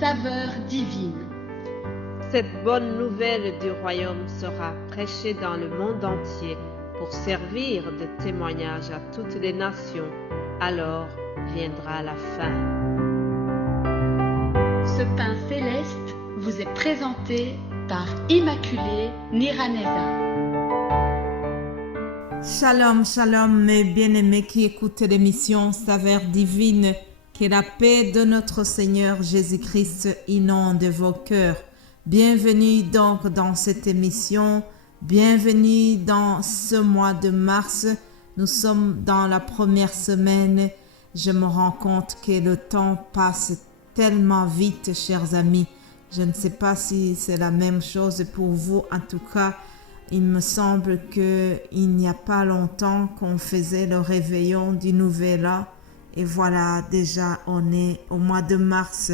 saveur divine. Cette bonne nouvelle du royaume sera prêchée dans le monde entier pour servir de témoignage à toutes les nations. Alors viendra la fin. Ce pain céleste vous est présenté par Immaculée Niraneza. Shalom, shalom, mes bien-aimés qui écoutent l'émission Saveur divine. Que la paix de notre Seigneur Jésus-Christ inonde vos cœurs. Bienvenue donc dans cette émission. Bienvenue dans ce mois de mars. Nous sommes dans la première semaine. Je me rends compte que le temps passe tellement vite, chers amis. Je ne sais pas si c'est la même chose pour vous. En tout cas, il me semble qu'il n'y a pas longtemps qu'on faisait le réveillon du Nouvel An. Et voilà, déjà on est au mois de mars.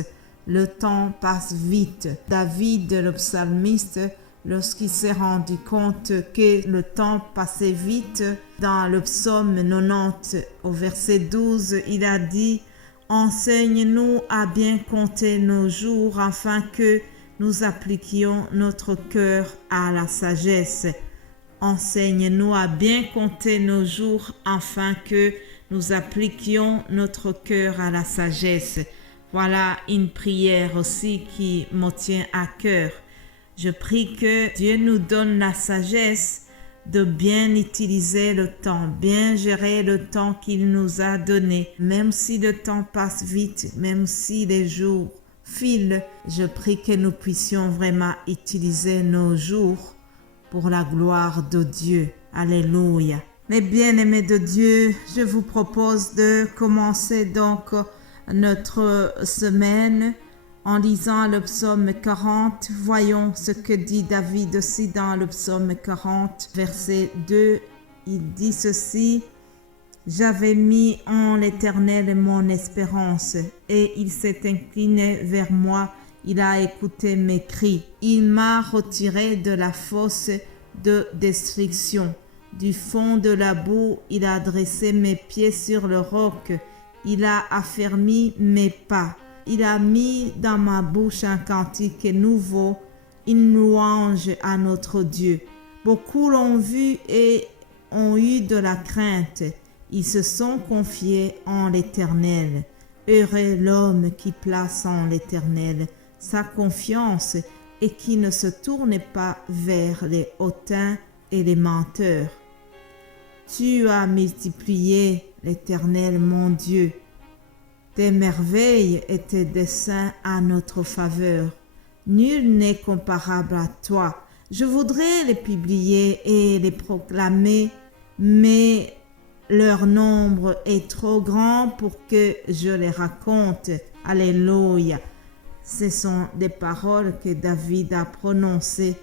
Le temps passe vite. David, le psalmiste, lorsqu'il s'est rendu compte que le temps passait vite, dans le psaume 90, au verset 12, il a dit « Enseigne-nous à bien compter nos jours afin que nous appliquions notre cœur à la sagesse. Enseigne-nous à bien compter nos jours afin que nous appliquions notre cœur à la sagesse. » Voilà une prière aussi qui me tient à cœur. Je prie que Dieu nous donne la sagesse de bien utiliser le temps, bien gérer le temps qu'il nous a donné. Même si le temps passe vite, même si les jours filent, je prie que nous puissions vraiment utiliser nos jours pour la gloire de Dieu. Alléluia. Mes bien-aimés de Dieu, je vous propose de commencer donc notre semaine en lisant le psaume 40. Voyons ce que dit David aussi dans le psaume 40, verset 2. Il dit ceci: « J'avais mis en l'Éternel mon espérance, et il s'est incliné vers moi, il a écouté mes cris. Il m'a retiré de la fosse de destruction. Du fond de la boue, il a dressé mes pieds sur le roc, il a affermi mes pas. Il a mis dans ma bouche un cantique nouveau, une louange à notre Dieu. Beaucoup l'ont vu et ont eu de la crainte. Ils se sont confiés en l'Éternel. Heureux l'homme qui place en l'Éternel sa confiance et qui ne se tourne pas vers les hautains et les menteurs. Tu as multiplié, l'Éternel mon Dieu, tes merveilles et tes desseins à notre faveur. Nul n'est comparable à toi. Je voudrais les publier et les proclamer, mais leur nombre est trop grand pour que je les raconte. Alléluia. Ce sont des paroles que David a prononcées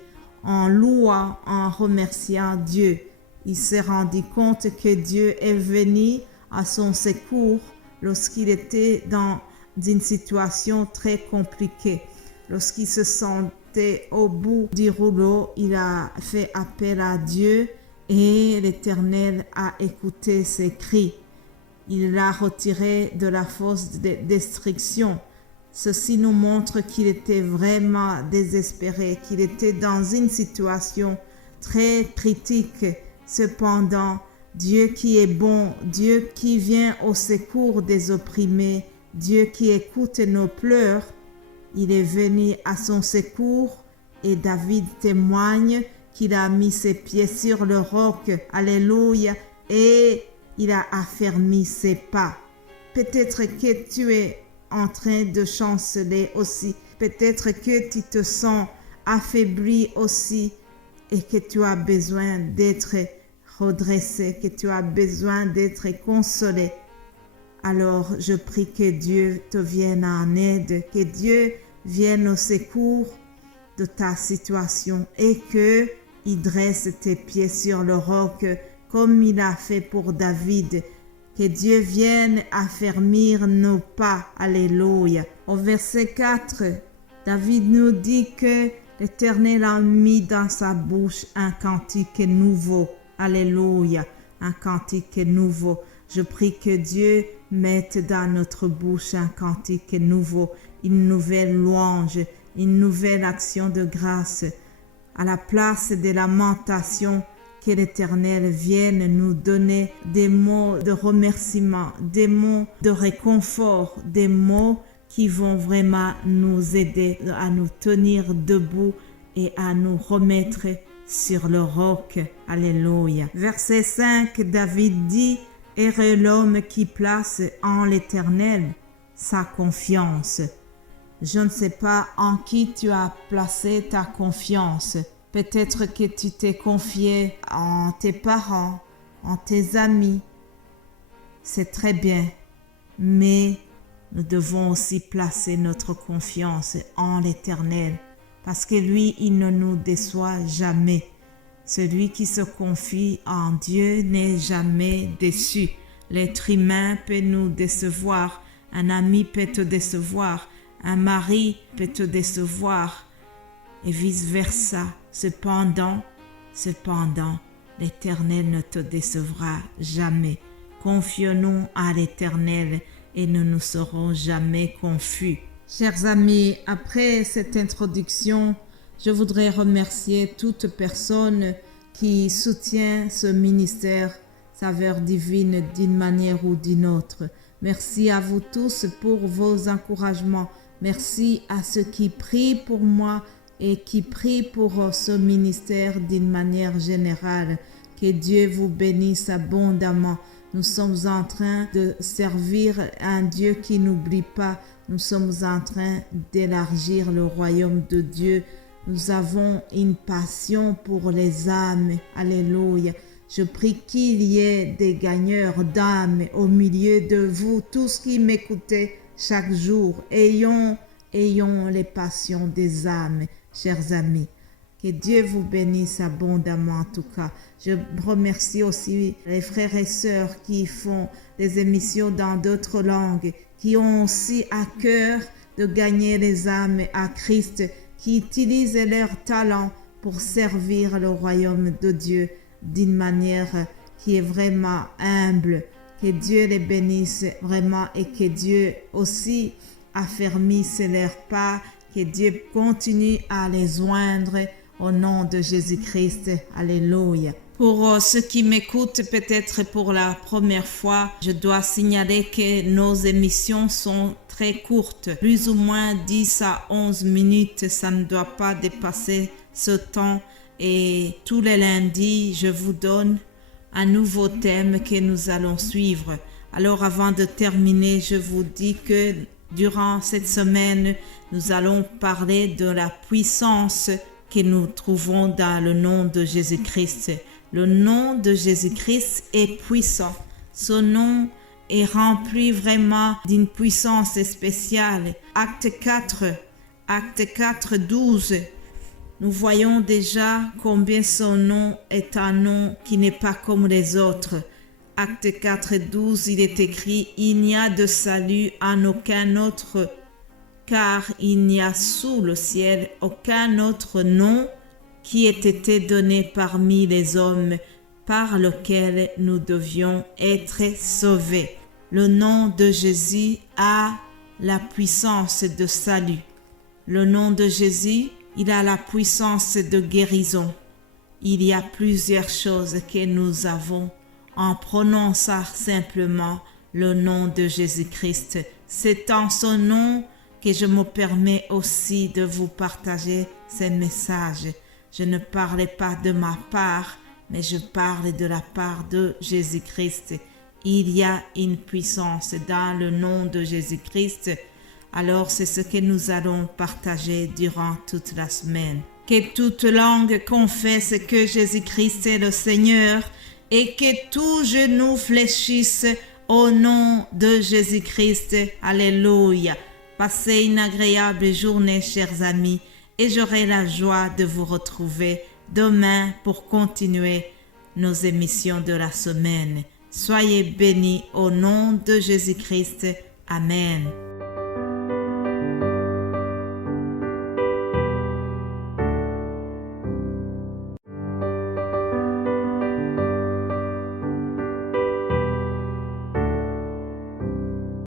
en louant, en remerciant Dieu. Il s'est rendu compte que Dieu est venu à son secours lorsqu'il était dans une situation très compliquée. Lorsqu'il se sentait au bout du rouleau, il a fait appel à Dieu et l'Éternel a écouté ses cris. Il l'a retiré de la fosse de destruction. Ceci nous montre qu'il était vraiment désespéré, qu'il était dans une situation très critique. Cependant, Dieu qui est bon, Dieu qui vient au secours des opprimés, Dieu qui écoute nos pleurs, il est venu à son secours et David témoigne qu'il a mis ses pieds sur le roc, alléluia, et il a affermi ses pas. Peut-être que tu es en train de chanceler aussi, peut-être que tu te sens affaibli aussi et que tu as besoin d'être redressé, que tu as besoin d'être consolé. Alors je prie que Dieu te vienne en aide, que Dieu vienne au secours de ta situation et que il dresse tes pieds sur le roc comme il a fait pour David. Que Dieu vienne affermir nos pas. Alléluia. Au verset 4, David nous dit que l'Éternel a mis dans sa bouche un cantique nouveau. Alléluia. Un cantique nouveau. Je prie que Dieu mette dans notre bouche un cantique nouveau. une nouvelle louange, une nouvelle action de grâce. À la place des lamentations, que l'Éternel vienne nous donner des mots de remerciement, des mots de réconfort, des mots qui vont vraiment nous aider à nous tenir debout et à nous remettre sur le roc. Alléluia. Verset 5, David dit, « Heureux l'homme qui place en l'Éternel sa confiance. » Je ne sais pas en qui tu as placé ta confiance. Peut-être que tu t'es confié en tes parents, en tes amis. C'est très bien, mais nous devons aussi placer notre confiance en l'Éternel, parce que lui, il ne nous déçoit jamais. Celui qui se confie en Dieu n'est jamais déçu. L'être humain peut nous décevoir, un ami peut te décevoir, un mari peut te décevoir, et vice-versa. Cependant, l'Éternel ne te décevra jamais. Confions-nous à l'Éternel et nous ne serons jamais confus. Chers amis, après cette introduction, je voudrais remercier toute personne qui soutient ce ministère Saveurs divines d'une manière ou d'une autre. Merci à vous tous pour vos encouragements. Merci à ceux qui prient pour moi et qui prient pour ce ministère d'une manière générale. Que Dieu vous bénisse abondamment. Nous sommes en train de servir un Dieu qui n'oublie pas. Nous sommes en train d'élargir le royaume de Dieu. Nous avons une passion pour les âmes. Alléluia. Je prie qu'il y ait des gagneurs d'âmes au milieu de vous, tous qui m'écoutez chaque jour. Ayons les passions des âmes, chers amis. Que Dieu vous bénisse abondamment en tout cas. Je remercie aussi les frères et sœurs qui font des émissions dans d'autres langues, qui ont aussi à cœur de gagner les âmes à Christ, qui utilisent leur talent pour servir le royaume de Dieu d'une manière qui est vraiment humble. Que Dieu les bénisse vraiment et que Dieu aussi affermisse leurs pas, que Dieu continue à les oindre au nom de Jésus-Christ. Alléluia. Pour ceux qui m'écoutent peut-être pour la première fois, je dois signaler que nos émissions sont très courtes, plus ou moins 10 à 11 minutes, ça ne doit pas dépasser ce temps. Et tous les lundis, je vous donne un nouveau thème que nous allons suivre. Alors avant de terminer, je vous dis que durant cette semaine, nous allons parler de la puissance que nous trouvons dans le nom de Jésus-Christ. Le nom de Jésus-Christ est puissant. Son nom est rempli vraiment d'une puissance spéciale. Acte 4, 12. Nous voyons déjà combien son nom est un nom qui n'est pas comme les autres. Acte 4, 12, il est écrit « Il n'y a de salut en aucun autre, car il n'y a sous le ciel aucun autre nom qui ait été donné parmi les hommes par lequel nous devions être sauvés. » Le nom de Jésus a la puissance de salut. Le nom de Jésus, il a la puissance de guérison. Il y a plusieurs choses que nous avons en prononçant simplement le nom de Jésus-Christ. C'est en son nom que je me permets aussi de vous partager ces messages. Je ne parle pas de ma part, mais je parle de la part de Jésus-Christ. Il y a une puissance dans le nom de Jésus-Christ. Alors c'est ce que nous allons partager durant toute la semaine. Que toute langue confesse que Jésus-Christ est le Seigneur et que tout genou fléchisse au nom de Jésus-Christ. Alléluia. Passez une agréable journée, chers amis, et j'aurai la joie de vous retrouver demain pour continuer nos émissions de la semaine. Soyez bénis au nom de Jésus-Christ. Amen.